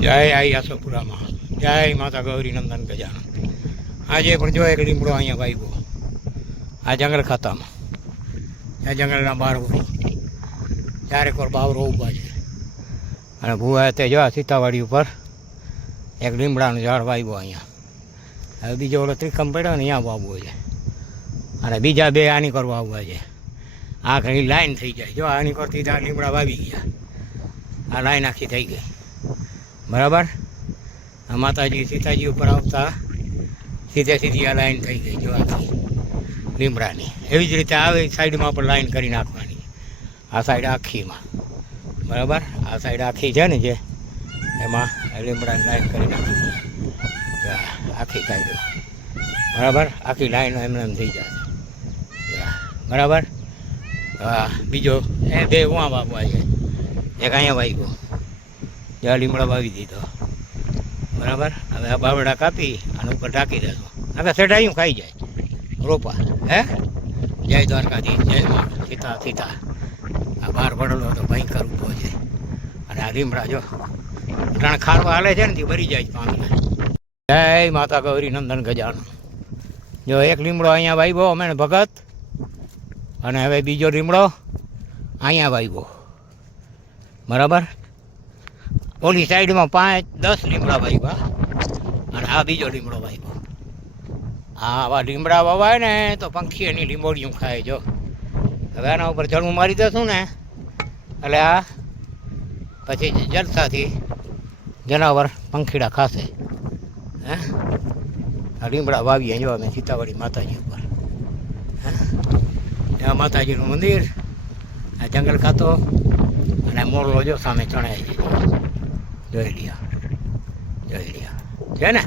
જય આઈ આસોપુરામાં જય માતા ગૌરી નંદન ગજાન આજે પણ જો એક લીમડો અહીંયા વાગ્યો આ જંગલ ખાતામાં. આ જંગલના વળી ચારેક વાર બાવરો ઊભા છે. અને ભૂવા તે જો આ સીતાવાડી ઉપર એક લીમડાનું ઝાડ વાવ્યો અહીંયા. હવે બીજો ઓલો ત્રિકમ પડ્યો ને અહીંયા વાવવો છે. અને બીજા બે આની કરવા આવવા છે. આ ઘણી લાઈન થઈ જાય. જો આની કરતી ત્યાં લીમડા વાવી ગયા. આ લાઈન આખી થઈ ગઈ. બરાબર? માતાજી સીતાજી ઉપર આવતા સીધે સીધી આ લાઈન થઈ ગઈ જો લીમડાની. એવી જ રીતે આવે સાઈડમાં પણ લાઈન કરી નાખવાની. આ સાઈડ આખીમાં. બરાબર? આ સાઈડ આખી છે ને જે, એમાં લીમડાની લાઈન કરી નાખવાની. આખી સાઈડ બરાબર? આખી લાઈન એમને એમ થઈ જશે. બરાબર? હા, બીજો, એ બે ઉવા બાપુ આજે. એક અહીંયા વાગ્યો. જ્યાં લીમડા વાવી દીધો. બરાબર? હવે આ બાવડા કાપી અને ઉપર ઢાંકી દેશો નકર સેટાયું ખાઈ જાય. રોપા. હે? જય દ્વારકાધી જય માં. સીતા સીતા આ બહાર પડેલો તો ભયંકર ઊભો છે. અને આ લીમડા જો ત્રણ ખારવા હાલે છે ને, તે ભરી જાય છે જય માતા ગૌરી નંદન ગજાન જો એક લીમડો અહીંયા વાવ્યો અમે ભગત. અને હવે બીજો લીમડો અહીંયા વાવ્યો બરાબર? ઓલી સાઈડમાં પાંચ, દસ લીમડા વાવ્યા અને આ બીજો લીમડો વાવ્યો આ આવા લીમડા વવાય ને તો પંખી એની લીંબોડિયું ખાય જો. હવે આના ઉપર જણું મારી દઉં ને. એટલે આ પછી જલસાથી જનાવર પંખીડા ખાશે. હે? આ લીમડા વાવીએ જો અમે સીતાવાડી માતાજી ઉપર. હે? ત્યાં માતાજીનું મંદિર, આ જંગલ ખાતો અને મોરલો જો સામે ચણાય છે. જોઈ લ્યો જોઈ લ્યો. છે ને?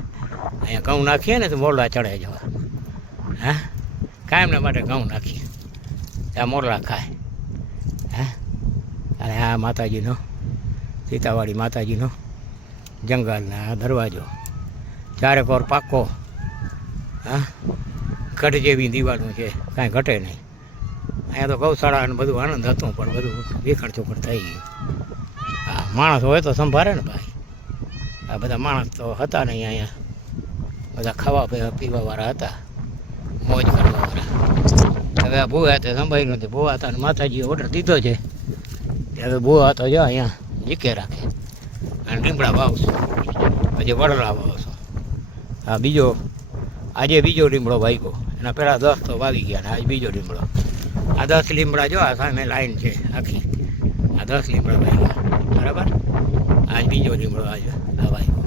અહીંયા ઘઉં નાખીએ ને તો મોરલા ચડે જવા હા? કાયમના માટે ઘઉં નાખીએ? ત્યાં મોરલા ખાય. હે? અને આ માતાજીનો સીતાવાડી માતાજીનો જંગલના આ દરવાજો. ચારે કોર પાકો. હા? ગઢ જેવી દીવાનું છે. કાંઈ ઘટે નહીં. અહીંયા તો ગૌશાળા બધું આનંદ હતો, પણ બધું વેખણ ચોખણ થઈ ગયું. માણસ હોય તો સંભાળે ને ભાઈ. આ બધા માણસ તો હતા નહીં અહીંયા બધા ખાવા પીવા પીવાવાળા હતા. મોજ કરવાવાળા. હવે આ ભૂવા તે સંભાળી નથી. ભૂવા હતા અને માતાજીએ ઓર્ડર દીધો છે. હવે ભૂવા તો જો અહીંયા જીકે રાખે. અને લીમડા વાવશું. પછી વડલા વાવશું. આ બીજો, આજે બીજો લીમડો વાગ્યો એના પહેલાં દસ તો વાવી ગયા ને આજ બીજો લીમડો આ દસ લીમડા જો આ સામે લાઈન છે આખી. આ દસ લીમડા બરાબર? આજ બીજો લીમડો આજ આ વાગ્યો